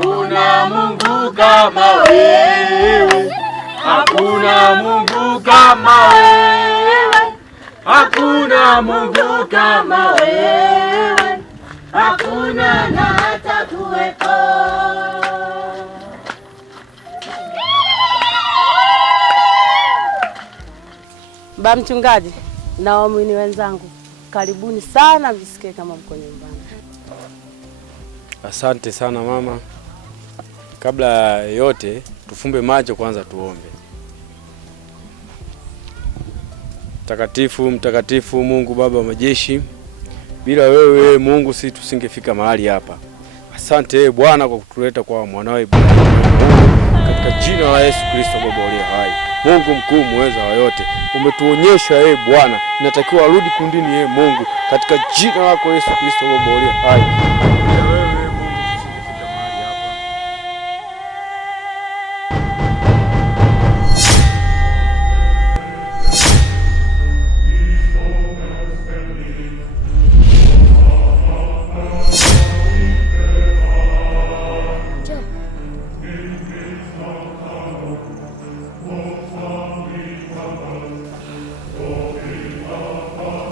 Hakuna Mungu kama wewe, hakuna Mungu kama wewe, hakuna Mungu kama wewe, hakuna na hata kuwepo. Baba mchungaji na waumini wenzangu, karibuni sana, mjisikie kama mko nyumbani. Asante sana mama. Kabla ya yote tufumbe macho kwanza tuombe. Mtakatifu, mtakatifu Mungu Baba wa majeshi, bila wewe Mungu sisi tusingefika mahali hapa. Asante Bwana kwa kutuleta kwa mwanawe katika jina la Yesu Kristo Baba aliye hai. Mungu mkuu muweza wa yote, umetuonyesha Bwana inatakiwa arudi kundini Mungu katika jina lako Yesu Kristo Baba aliye hai.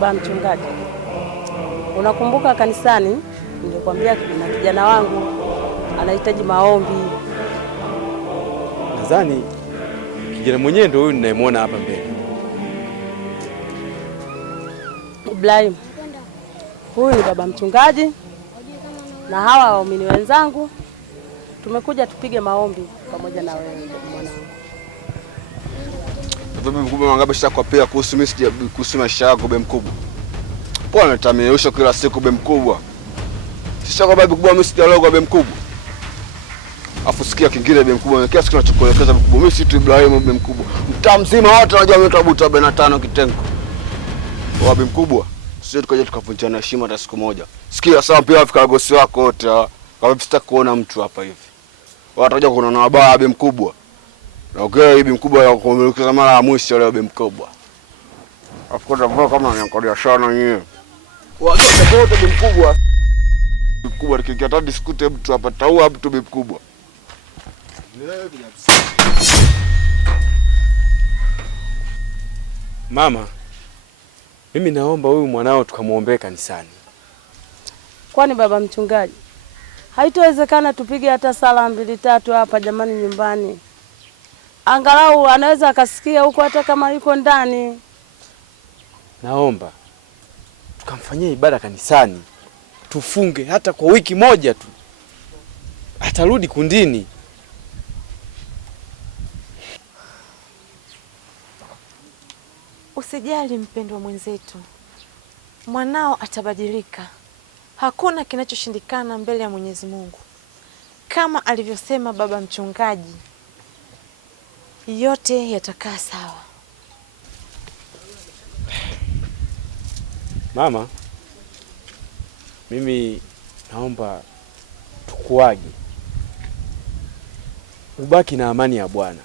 Baba mchungaji, unakumbuka kanisani nilikwambia kuna kijana wangu anahitaji maombi? Nadhani kijana mwenyewe ndio huyu ninayemwona hapa mbele. Ibrahim, huyu ni baba mchungaji na hawa waumini wenzangu tumekuja tupige maombi pamoja na wewe mwanangu. Baba mkubwa, mangapi sitakwapia kuhusu kuhusu maisha yako baba mkubwa. Pona nitameusha kila siku baba mkubwa. Sasa kwa baba mkubwa mimi sijaloga baba mkubwa. Afu sikia kingine baba mkubwa, kiasi kinachokuelekeza baba mkubwa. Mimi si tu Ibrahim baba mkubwa. Mtaa mzima wote wanajua mimi tabuta 45 kitengo. Baba mkubwa, sisi tukaje tukavunjana heshima hata siku moja. Sikia sawa, pia afika gosi wako wote. Kama sitaki kuona mtu hapa hivi. Watakuja kuona na baba mkubwa. Okay, bibi mkubwa ya kumelekeza mara ya mwisho leo bibi mkubwa. Afukuta mbona kama ananikodia sana yeye. Watoto wote bibi mkubwa. Bibi mkubwa nikiingia hata diskute mtu hapa taua mtu bibi mkubwa. Mama, mimi naomba huyu mwanao tukamuombee kanisani. Kwani baba mchungaji, haitowezekana tupige hata sala 2-3 hapa jamani nyumbani? Angalau anaweza akasikia huko hata kama yuko ndani. Naomba tukamfanyie ibada kanisani. Tufunge hata kwa wiki moja tu. Atarudi kundini. Usijali mpendwa mwenzetu. Mwanao atabadilika. Hakuna kinachoshindikana mbele ya Mwenyezi Mungu. Kama alivyosema baba mchungaji, yote yatakaa sawa. Mama, mimi naomba tukuage. Ubaki na amani ya Bwana.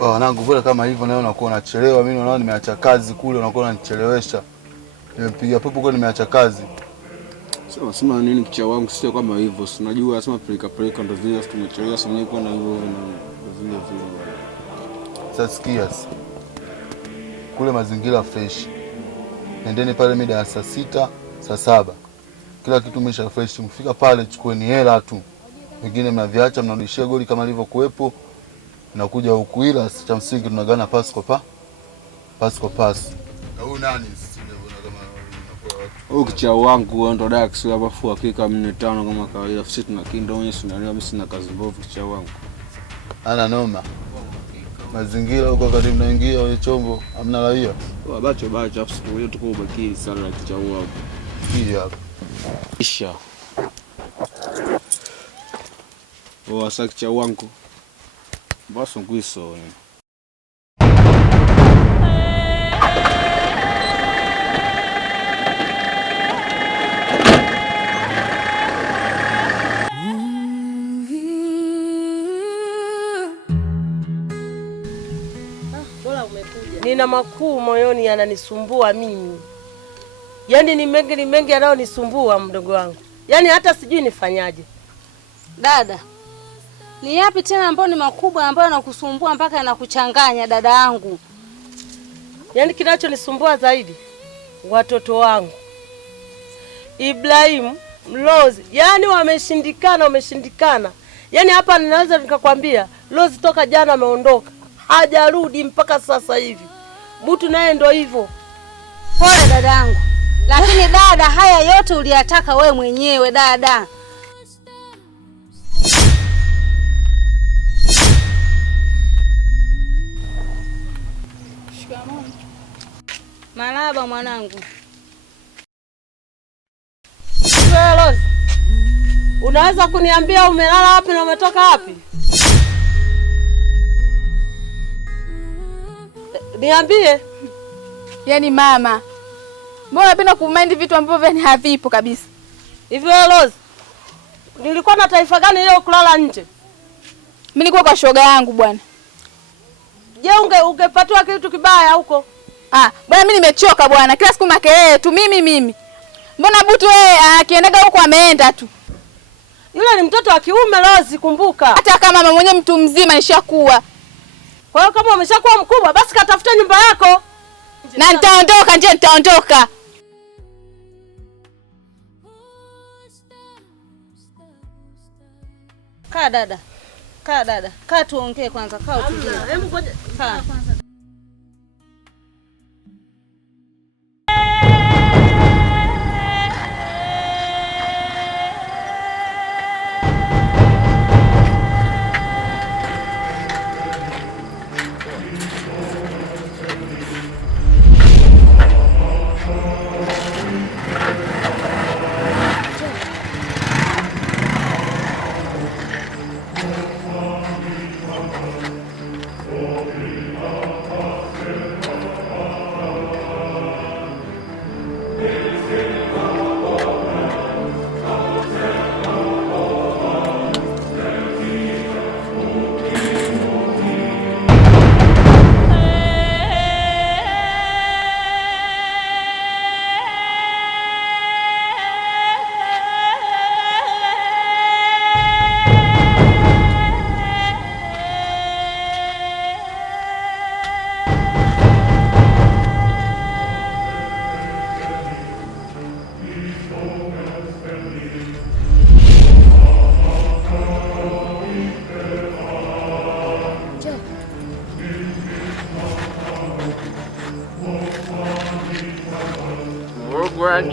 Wanangu vile kama hivyo nayo unakuwa unachelewa. Mimi naona nimeacha kazi kule, unakuwa unanichelewesha. Nimepiga popo kwa nimeacha kazi. Sasa sema nini kicha wangu, sio kama hivyo. Si unajua nasema preka ndio vile tumechelewa, sio kwa na hivyo na vile. Sasa sikia. kule mazingira fresh. Nendeni pale mida ya saa 6, saa 7. Kila kitu mesha fresh. Mfika pale chukueni hela tu. Wengine mnaviacha mnarudishia goli kama lilivyokuepo. Nakuja huku, ila cha msingi tunagana pass kwa pass. Na huyu nani sinaona kama unakuwa watu. Huyu kichao wangu ndo Dax hapa fu hakika 4-5 kama kawaida. Sisi tunakinda wenyewe tunaelewa, mimi sina kazi mbovu kichao wangu. Ana noma. Mazingira huko wakati mnaingia kwenye chombo hamna raia. Bacho afu siku tuko ubaki sana na kichao wangu. Hii hapa. Isha. Asa kichao wangu. Basi ngwiso. Nina makuu moyoni yananisumbua mimi. Yaani ni mengi yanayonisumbua mdogo wangu. Yaani hata sijui nifanyaje. Dada, ni yapi tena ambayo ni makubwa ambayo yanakusumbua mpaka yanakuchanganya dada yangu? Yaani kinachonisumbua zaidi watoto wangu. Ibrahim, Rose, yaani wameshindikana. Yaani hapa ninaweza nikakwambia Rose toka jana ameondoka. Hajarudi mpaka sasa hivi. Butu naye ndo hivyo. Pole dada yangu. Lakini dada, haya yote uliyataka we mwenyewe dada. Shikamoo. Marahaba mwanangu. Rose, unaweza kuniambia umelala wapi na umetoka wapi? Niambie. Yaani mama, mbona unapenda kumind vitu ambavyo ni havipo kabisa? Hivi Rose, nilikuwa na taifa gani leo kulala nje? Mimi nilikuwa kwa shoga yangu bwana. Je, ungepatwa kitu kibaya huko? Bwana mimi nimechoka bwana. Kila siku makelele tu mimi. Mbona Butu wewe akiendaga huko ameenda tu? Yule ni mtoto wa kiume Rose, kumbuka. Hata kama mama mwenyewe mtu mzima nishakuwa. Kwa hiyo kama umeshakuwa mkubwa basi katafuta nyumba yako. Na nitaondoka. Kaa dada. Kaa tuongee kwanza, kaa utulie. Hebu ngoja. Kaa.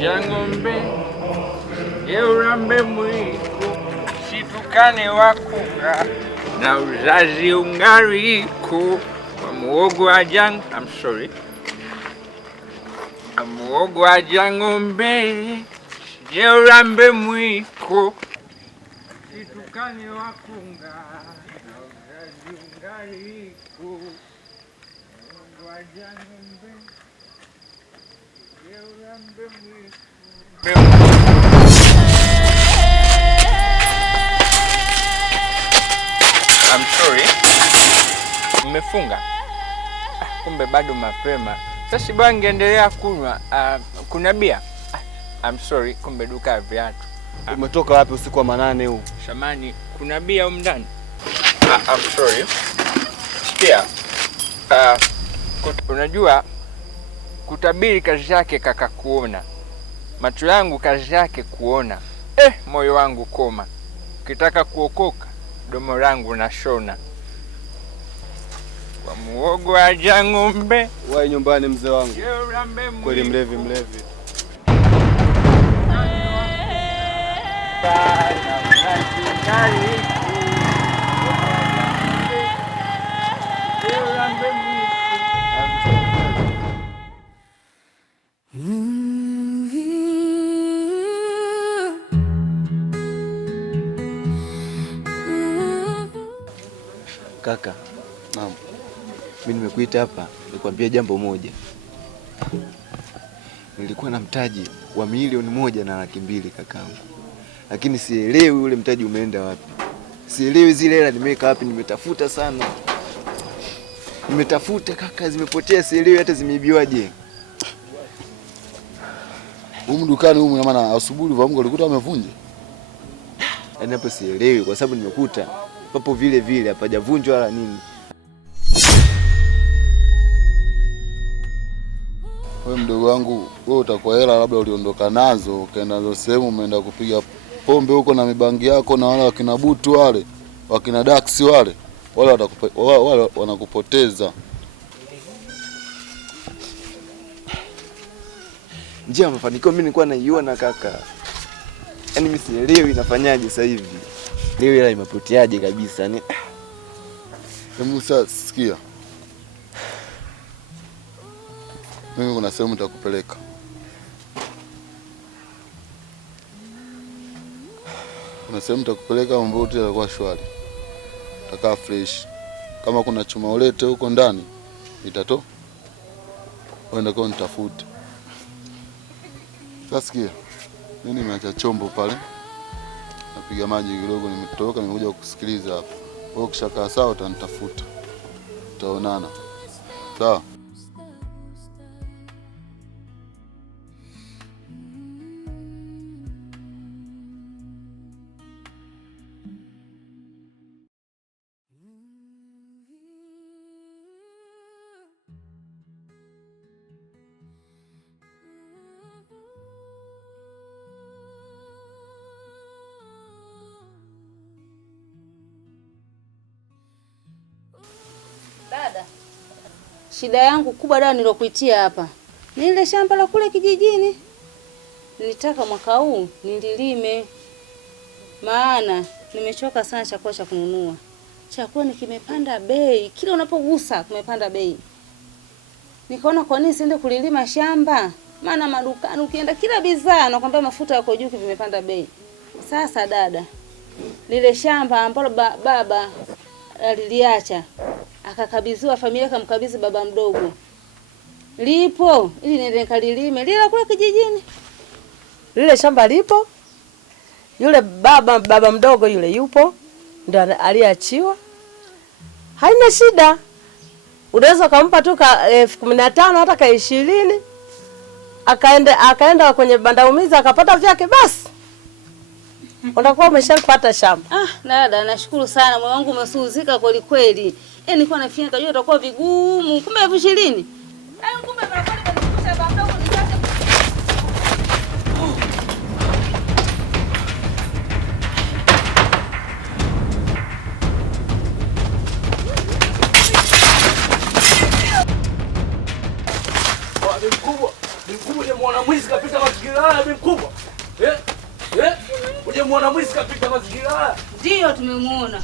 Jangombe eurambe mwiko situkane wakunga na uzazi ungariko muogo wa jang muogo wa Jangombe eurambe mwiko situkane wakunga na uzazi ungariko muogo wa Jangombe I'm sorry. Mmefunga? Kumbe bado mapema. Sasa bwana ngeendelea kunywa. Kuna bia? I'm sorry, kumbe duka ya viatu. Umetoka wapi usiku wa manane huu? Shamani, kuna bia huko ndani? I'm sorry. Pia unajua Kutabiri kazi yake kaka kuona. Macho yangu kazi yake kuona. Moyo wangu koma. Ukitaka kuokoka, domo langu na shona. Kwa muogo aja ng'ombe. Wai nyumbani mzee wangu. Kweli mlevi. Kaka. Naam. Mimi nimekuita hapa nikwambia jambo moja. Nilikuwa na mtaji wa 1,200,000 kakangu. Lakini sielewi ule mtaji umeenda wapi. Sielewi zile hela nimeweka wapi, nimetafuta sana. Nimetafuta kaka, zimepotea, sielewi hata zimeibiwaje. Humu dukani humu, maana asubuhi ulivyoamka ulikuta wamevunja. Yaani hapo sielewi kwa sababu nimekuta papo vile vile hapajavunjwa wala nini. Wewe mdogo wangu, wewe utakuwa hela labda uliondoka nazo, ukaenda nazo sehemu umeenda kupiga pombe huko na mibangi yako na wale wakina Butu wale, wakina Dax wale wanakupoteza. Njia mafanikio mimi nilikuwa naiona kaka. Yaani mimi sielewi nafanyaje sasa hivi. Leo hela imepoteaje kabisa yani. Hebu sasa sikia. Mimi kuna sehemu nitakupeleka. Kuna sehemu nitakupeleka mambo yote yatakuwa shwari. Utakaa fresh. Kama kuna chuma ulete huko ndani, itato. Wenda kwa nitafute. Sasa sikia. Mimi nimeacha chombo pale. Napiga maji kidogo, nimetoka nimekuja kukusikiliza hapa. Wewe ukishakaa sawa utanitafuta. Tutaonana. Sawa? Dada, shida yangu kubwa dada nilokuitia hapa ni ile shamba la kule kijijini. Nilitaka mwaka huu nililime, maana nimechoka sana chakula cha kununua. Chakula kimepanda bei, kila unapogusa kumepanda bei. Nikaona kwa nini siende kulilima shamba? Maana madukani ukienda kila bidhaa nakwambia mafuta yako juu vimepanda bei. Sasa dada, lile shamba ambalo baba aliliacha akakabidhiwa familia, kamkabidhi baba mdogo, lipo ili niende nikalilime lile kule kijijini. Lile shamba lipo, yule baba mdogo yule yupo, ndio aliachiwa. Haina shida. Unaweza kumpa tu 15,000 hata 20. Akaenda kwenye bandaumiza akapata vyake basi. Unakuwa umeshapata shamba. Dada, nashukuru sana, moyo wangu umesuhuzika kweli kweli. Nilikuwa nafikiria kajua itakuwa vigumu, kumbe 20,000. Kumbe barabara imenikuta baba mdogo nipate. Uje muona mwizi kapita mazingira haya bibi mkubwa. Uje muona mwizi kapita mazingira haya. Ndio tumemuona.